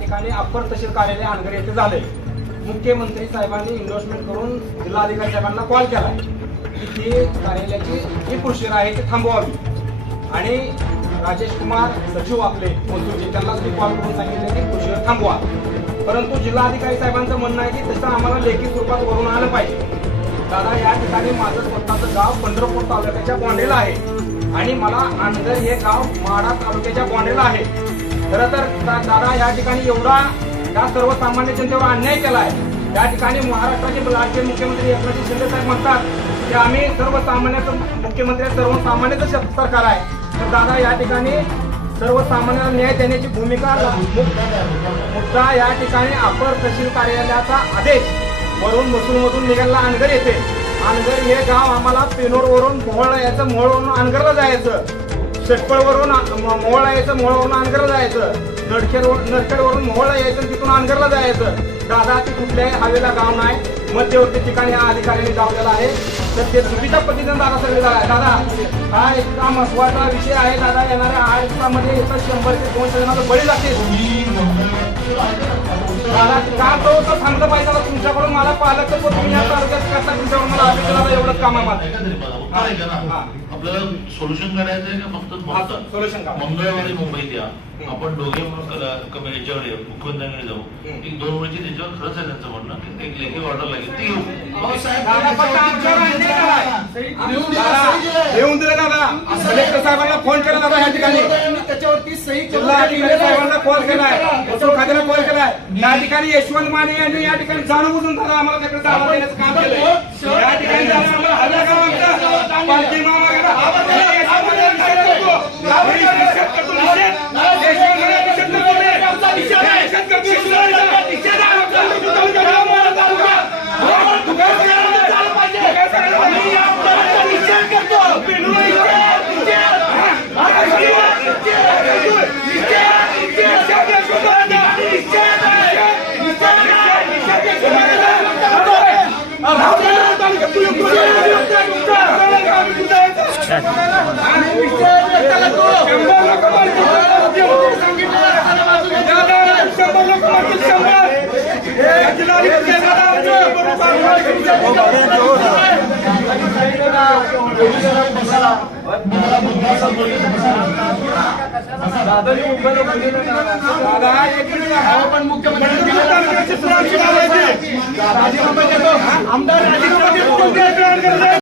ठिकाणी अप्पर तहसील कार्यालय अनगर येथे झाले. मुख्यमंत्री साहेबांनी इन्व्हेस्टमेंट करून जिल्हाधिकारी साहेबांना कॉल केला. की ती कार्यालयाची जी प्रोसिजर आहे ती थांबवावी. आणि राजेश कुमार सचिव आपले महसूलचे त्यांनाच मी कॉल करून सांगितले की प्रोसिजर थांबवा. परंतु जिल्हाधिकारी साहेबांचं म्हणणं आहे की तसं आम्हाला लेखी स्वरूपात वरून आलं पाहिजे. दादा या ठिकाणी माझं स्वतःचं गाव पंढरपूर तालुक्याच्या बॉन्डेला आहे. आणि मला आंधर हे गाव माडा तालुक्याच्या बॉन्डेला आहे. खरं तर दादा या ठिकाणी एवढा या सर्वसामान्य जनतेवर अन्याय केला आहे या ठिकाणी महाराष्ट्राचे राज्य मुख्यमंत्री एकनाथ शिंदे साहेब म्हणतात की आम्ही सर्वसामान्याचं मुख्यमंत्री सर्वसामान्याचं सरकार आहे. तर दादा या ठिकाणी सर्वसामान्यांना न्याय देण्याची भूमिका मुद्दा या ठिकाणी अपर तहसील कार्यालयाचा आदेश वरून मसूरमधून निघाला अनगर येते अनगर हे गाव आम्हाला पेनोरवरून मोहळ यायचं मोहळवरून अनगरला जायचं. चटपळवरून मोहळा यायचं मोहळावरून अनगरला जायचं. नडखेडवर नडखेडवरून मोहळा यायचं तिथून अनगरला जायचं. दादा ती कुठल्याही हवेला गाव नाही. मध्यवर्ती ठिकाणी हा अधिकाऱ्यांनी गावलेला आहे. तर ते चुकीच्या पद्धतीने दादा सगळे झाला आहे दादा हा इतका महत्त्वाचा विषय आहे. दादा येणाऱ्या आठ दिवसामध्ये इथं शंभर ते दोनशे जणांचा बळी लागते मला का तो तर पाहिजे. ना तुमच्याकडून मला पालक तर तुम्ही या तालुक्यात करता तुमच्याकडून मला अपेक्षा एवढंच काम आहे मला, आपल्याला सोल्युशन करायचं आहे का फक्त करा. मंगळवारी मुंबईत या. आपण दोघे कमी याच्यावर येऊ मुख्यमंत्र्यांकडे जाऊ. एक दोन वेळची त्याच्यावर खरंच आहे त्यांचं म्हणणं. की एक लेखी ऑर्डर लागेल. ती येऊन दिलं दादा? कलेक्टर साहेबांना फोन केला दादा ह्या ठिकाणी त्याच्यावरती सही जिल्हा अधिकारी साहेबांना कॉल केलाय. वसूल खात्याला कॉल केलाय. या ठिकाणी यशवंत माने यांनी या ठिकाणी जाणून बुजून दादा आम्हाला तिकडे जागा देण्याचं काम केलंय या ठिकाणी आम्हाला हल्ला करा आमचा. पालखी महामार्गाला आवाज द्या. यशवंत माने निषेध करतो. मी निषेध करतो, निषेध. यशवंत माने निषेध करतो, निषेध. निषेध करतो, निषेध. निषेध आहे आमचा. तालुका, गाव, तालुका. दुकान सगळ्यांना झालं पाहिजे. दुकान सगळ्यांना मी या मुद्द्यावर निषेध करतो. पेंडू निषेध, निषेध. हा, निषेध, निषेध. दादा एक मिनिट पण मुख्यमंत्री आमदार? राजीनामा